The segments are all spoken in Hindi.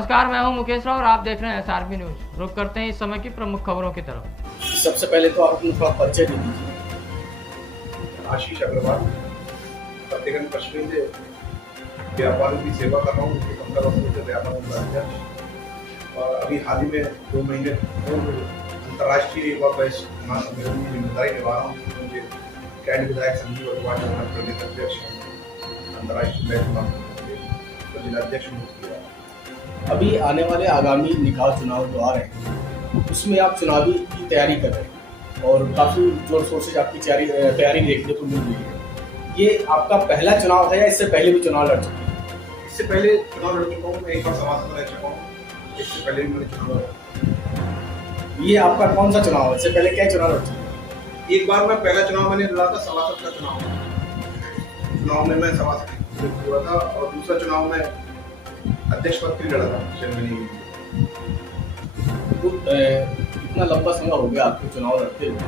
नमस्कार, मैं हूं मुकेश राव और आप देख रहे हैं SRB न्यूज। रुक करते हैं इस समय की प्रमुख खबरों की तरफ। सबसे पहले तो आप अपना थोड़ा परिचय दे दीजिए। आशीष अग्रवाल, फतेहगंज पश्चिमी से व्यापारियों की सेवा कर रहा हूँ। 15 वर्षों से व्यापार का अध्यक्ष और अभी हाल ही में 2 महीने पूर्व अंतर्राष्ट्रीय युवा प्रेस महासम्मेलन की जिम्मेदारी निभा रहा हूँ। मुझे कैंट विधायक संजीव अग्रवाल प्रदेश अध्यक्ष अंतर्राष्ट्रीय प्रेस महासम्मेलन के जिलाध्यक्ष नियुक्त किया। अभी आने वाले आगामी निकाय चुनाव जो आ रहे हैं उसमें आप चुनावी की तैयारी कर रहे हैं और काफ़ी जोर शोर से आपकी तैयारी देखने को मिल रही है। ये आपका पहला चुनाव है या इससे पहले भी चुनाव लड़ चुके हैं? इससे पहले चुनाव लड़ चुका हूँ, मैं एक बार सभासद रह चुका हूँ। इससे पहले भी मैंने चुनाव लड़ा। ये आपका कौन सा चुनाव है? इससे पहले क्या चुनाव लड़ चुके हैं? एक बार मैं पहला चुनाव मैंने लड़ा था, सभासद का चुनाव में मैं सभासद हुआ था और दूसरा चुनाव में अध्यक्ष पद के लिए लड़ा था चेयरमैन। तो इतना लंबा समय हो गया आपको चुनाव लड़ते हुए,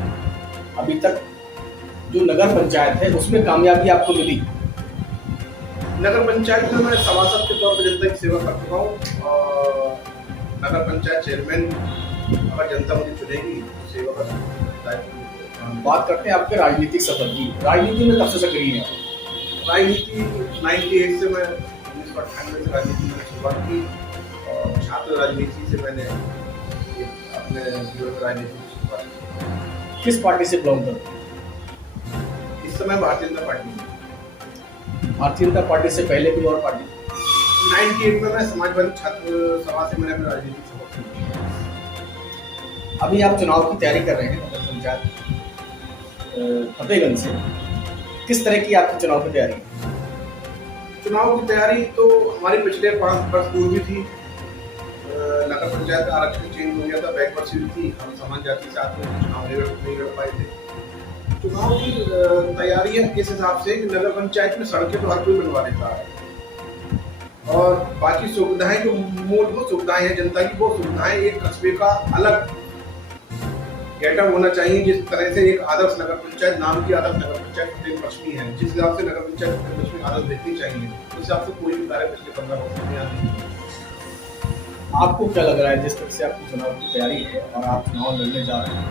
अभी तक जो नगर पंचायत है उसमें कामयाबी आपको मिली? नगर पंचायत में मैं सभासद के तौर पर जनता की सेवा कर चुका हूँ और नगर पंचायत चेयरमैन अगर जनता मुझे चुनेगी तो सेवा कर। बात करते हैं आपके राजनीतिक सफर की। राजनीति में कब से सक्रिय है? राजनीति 98 से मैं 1998 से राजनीति में शुरुआत की और छात्र राजनीति से मैंने अपने जीवन में राजनीति की शुरुआत की। किस पार्टी से बिलोंग करते हैं? इस समय भारतीय जनता पार्टी में। भारतीय जनता पार्टी से पहले भी और पार्टी? 98 में मैं समाजवादी छात्र सभा से मैंने अपनी राजनीतिक सफर की। अभी आप चुनाव की तैयारी कर रहे हैं नगर पंचायत फतेहगंज से, किस तरह की आपकी चुनाव की तैयारी है? चुनाव की तैयारी तो हमारे पिछले 5 वर्ष पूर्व भी थी। नगर पंचायत का आरक्षण चेंज हो गया था, बैकवर्ड सीट थी, हम समाज जाति से आते हैं, चुनाव नहीं लड़ पाए थे। चुनाव की तैयारी है इस हिसाब से कि नगर पंचायत में सड़कें तो हर कोई बनवा देता है और बाकी सुविधाएं जो मूलभूत सुविधाएं हैं जनता की, वो सुविधाएं एक कस्बे का अलग गेटअप होना चाहिए। जिस तरह से एक आदर्श नगर पंचायत नाम की आदर्श नगर पंचायत फतेहगंज पश्चिमी है, जिस हिसाब से नगर पंचायत फतेहगंज पश्चिमी आदर्श देखनी चाहिए, उस हिसाब से कोई भी कार्य पिछले 15 वर्षों में नहीं है। आपको क्या लग रहा है जिस तरह से आपकी चुनाव की तैयारी है और आप चुनाव लड़ने जा रहे हैं,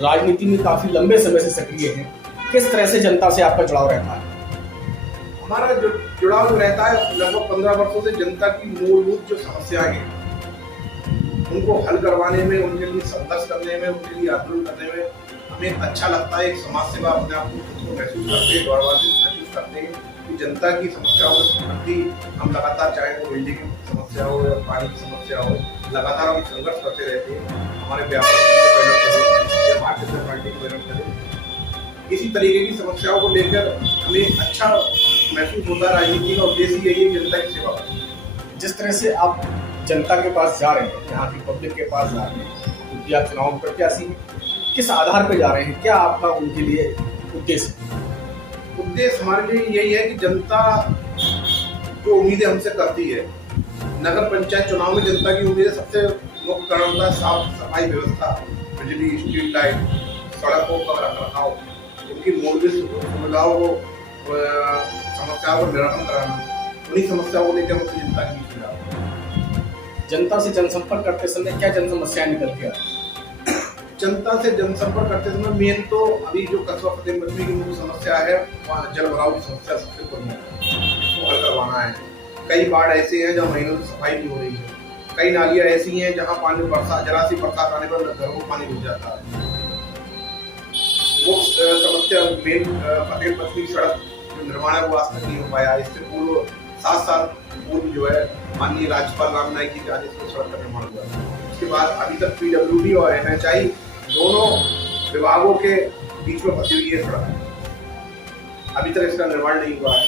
राजनीति में काफी लंबे समय से सक्रिय हैं, किस तरह से जनता से आपका जुड़ाव रहता है? हमारा जो जुड़ाव रहता है लगभग 15 वर्षों से जनता की मूलभूत जो समस्याएं हैं उनको हल करवाने में, उनके लिए संघर्ष करने में, उनके लिए आंदोलन करने में हमें अच्छा लगता है। एक समाज सेवा अपने आप को महसूस करते हैं, गौरवान्वित महसूस करते हैं कि जनता की समस्याओं के प्रति हम लगातार, चाहे वो बिजली की समस्या हो या पानी की समस्या हो, लगातार हम संघर्ष करते रहते हैं। हमारे व्यापार या भारतीय जनता पार्टी को मेहनत करें, इसी तरीके की समस्याओं को लेकर हमें अच्छा महसूस होता है। राजनीति का उद्देश्य यही है जनता की सेवा करना। जिस तरह से आप जनता के पास जा रहे हैं, यहाँ की पब्लिक के पास जा रहे हैं, क्योंकि आप चुनाव प्रत्याशी हैं, किस आधार पर जा रहे हैं? क्या आपका उनके लिए उद्देश्य है? उद्देश्य हमारे लिए यही है कि जनता जो उम्मीदें हमसे करती है, नगर पंचायत चुनाव में जनता की उम्मीदें सबसे मुख्य कारण होता है साफ सफाई व्यवस्था, बिजली, स्ट्रीट लाइट, सड़कों का रखरखाव, उनकी मूलभूत सुविधाओं को, समस्याओं को निराकरण कराना। उन्हीं समस्याओं को लेकर हम जनता के बीच में जाते हैं। जनता से जनसंपर्क करते समय क्या जन समस्याएं निकल के आती? जनता से जनसंपर्क करते समय मेन तो अभी जो कस्बा फतेहगंज पश्चिमी की मुख्य समस्या है वहाँ जल भराव की समस्या सबसे प्रमुख है, इसको हल करवाना है। कई बाढ़ ऐसे हैं जहाँ महीनों से सफाई नहीं हो रही है, कई नालियाँ ऐसी हैं जहाँ पानी जरा सी बरसात आने पर घरों में पानी घुस जाता है। वो समस्या मेन फतेहगंज पश्चिमी सड़क जो निर्माण है वो आज तक नहीं हो पाया। इससे पूर्व 7 साल पूर्व जो है माननीय राज्यपाल राम नाईक जी के आदेश पर सड़क का निर्माण हुआ। उसके बाद अभी तक PWD और NHI दोनों विभागों के बीच में फंसी हुई है सड़क, अभी तक इसका निर्माण नहीं हुआ है।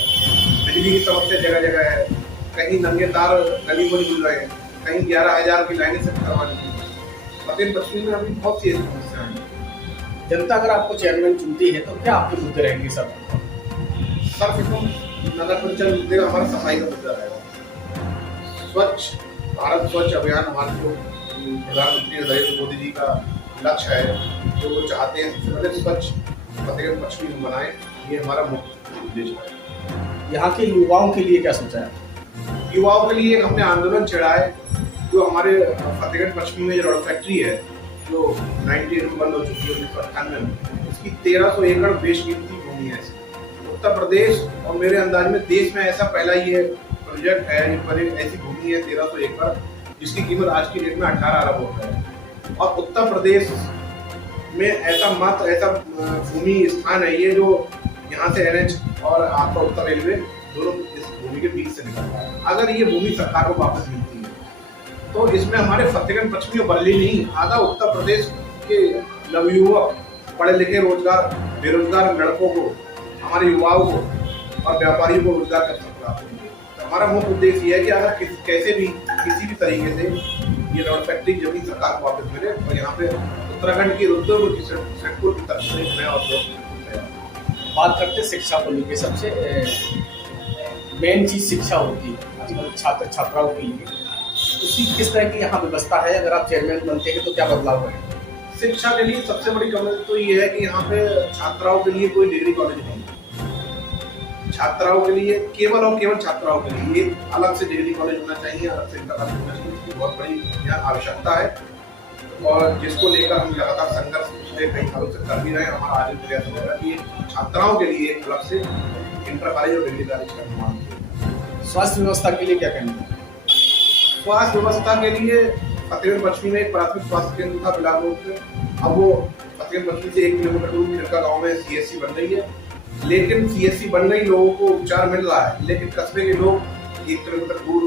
बिजली की समस्या जगह जगह है, कहीं नंगे तार गली में मिल रहे हैं, कहीं 11,000 की लाइनें सेट करवानी थी। फतेहगंज पश्चिमी में अभी बहुत सी ऐसी समस्याएं हैं। जनता अगर आपको चेयरमैन चुनती है तो क्या आपके मुद्दे रहेंगे सर? सर्वप्रथम नगर पंचायत मुद्दे का हमारा सफाई का मुद्दा रहेगा। स्वच्छ भारत स्वच्छ अभियान हमारे जो प्रधानमंत्री नरेंद्र मोदी जी का लक्ष्य है, जो वो चाहते हैं सबसे पहले स्वच्छ फतेहगंज पश्चिमी बनाए, ये हमारा मुख्य उद्देश्य है। यहाँ के युवाओं के लिए क्या सोचा है? युवाओं के लिए एक हमने आंदोलन छेड़ा है, जो हमारे फतेहगंज पश्चिम में जो रॉड फैक्ट्री है, जो 98 में बंद हो चुकी है 1998 में, उसकी 1300 एकड़ बेशकीमती भूमि है। उत्तर प्रदेश और मेरे अंदाज में देश में ऐसा पहला ये प्रोजेक्ट है, ऐसी भूमि है 1300 एकड़, जिसकी कीमत आज की डेट में 18 अरब रुपए है। और उत्तर प्रदेश में ऐसा भूमि स्थान है ये, जो यहाँ से NH और आपका उत्तर रेलवे दोनों इस भूमि के बीच से निकलता है। अगर ये भूमि सरकार को वापस मिलती है तो इसमें हमारे फतेहगंज पश्चिमी और बल्ली नहीं, आधा उत्तर प्रदेश के नवयुवक, पढ़े लिखे बेरोजगार लड़कों को, हमारे युवाओं को और व्यापारियों को रोजगार कर सकता है। तो हमारा मुख्य उद्देश्य ये है कि अगर कैसे भी किसी भी तरीके से ये रॉड फैक्ट्री जमीन सरकार को वापस मिले और यहाँ पे उत्तराखंड की रुद्रपुर की सैदपुर की तरफ से नया उद्योग। बात करते हैं शिक्षा को लेकर, सबसे मेन चीज शिक्षा होती है आजकल छात्र छात्राओं के लिए, उसकी किस तरह की यहाँ व्यवस्था है? अगर आप चेयरमैन बनते हैं तो क्या बदलाव है? शिक्षा के लिए सबसे बड़ी कमी तो ये है कि यहाँ पे छात्राओं के लिए कोई डिग्री कॉलेज नहीं है। छात्राओं के लिए केवल और केवल छात्राओं के लिए एक अलग से डिग्री कॉलेज होना चाहिए, अलग से इंटर कॉलेज होना चाहिए। इसकी बहुत बड़ी यहाँ आवश्यकता है और जिसको लेकर हम लगातार संघर्ष पिछले कई सालों से कर भी रहे हैं। हमारा आज प्रयास होगा कि छात्राओं के लिए एक अलग से इंटर कॉलेज और डिग्री कॉलेज का निर्माण। स्वास्थ्य व्यवस्था के लिए क्या कहना है? स्वास्थ्य व्यवस्था के लिए फतेहगंज पश्चिमी में एक प्राथमिक स्वास्थ्य केंद्र था बिलाल रोड पे, अब वो फतेहगंज पश्चिमी से 1 किलोमीटर दूर खिड़का गांव में CSC बन रही है। लेकिन CSC बन रही, लोगों को उपचार मिल रहा है, लेकिन कस्बे के लोग 1 किलोमीटर दूर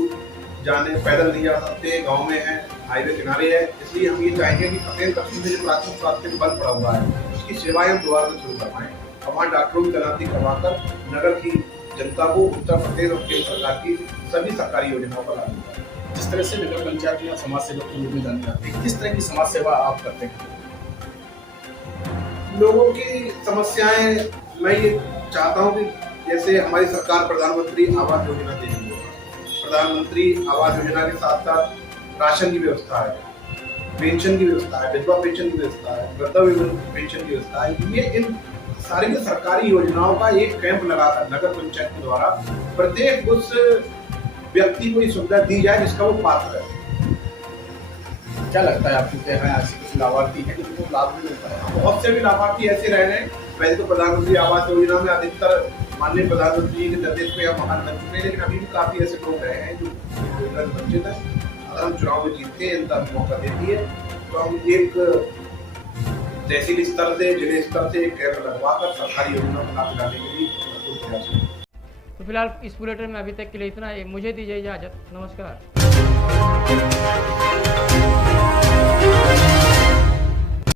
जाने पैदल नहीं जा सकते, गाँव में है, हाईवे किनारे है। इसलिए हम ये चाहेंगे कि फतेहगंज पश्चिमी में जो प्राथमिक स्वास्थ्य केंद्र बंद पड़ा हुआ है, उसकी सेवाएं हम दोबारा से शुरू करवाएं और वहाँ डॉक्टरों की तैनाती करवाकर नगर की जनता को उत्तर प्रदेश और केंद्र सरकार की सभी सरकारी योजनाओं का लाभ मिले। जिस तरह से नगर पंचायत में समाज सेवक के रूप में जाने जाते हैं, किस तरह की समाज सेवा आप करते हैं? लोगों की समस्याएं, मैं ये चाहता हूं कि जैसे हमारी सरकार प्रधानमंत्री आवास योजना दे रही है, प्रधानमंत्री आवास योजना के साथ साथ राशन की व्यवस्था है, पेंशन की व्यवस्था है, विधवा पेंशन की व्यवस्था है, वृद्धा पेंशन की व्यवस्था है। ये इन सारी सरकारी योजनाओं का एक कैंप लगाकर नगर पंचायत के द्वारा प्रत्येक उस व्यक्ति को ये सुविधा दी जाए जिसका वो पात्र है। क्या लगता है आपको क्या है ऐसे कुछ लाभार्थी है जिनको लाभ भी मिलता है? बहुत से भी लाभार्थी ऐसे रह रहे हैं। वैसे तो प्रधानमंत्री आवास योजना में अधिकतर माननीय प्रधानमंत्री के निर्देश पे हम मकान बन चुके हैं, लेकिन अभी भी काफी ऐसे लोग रहे हैं जो योजना से वंचित है। अगर हम चुनाव में जीतते हैं, जनता मौका देती है तो हम एक तहसील स्तर से, जिले स्तर से एक कैंप लगवाकर सरकारी योजनाओं को लाभ दिलाने के लिए भरपूर प्रयास करें। तो फिलहाल इस बुलेटिन में अभी तक के लिए इतना ही। मुझे दीजिए इजाज़त। नमस्कार।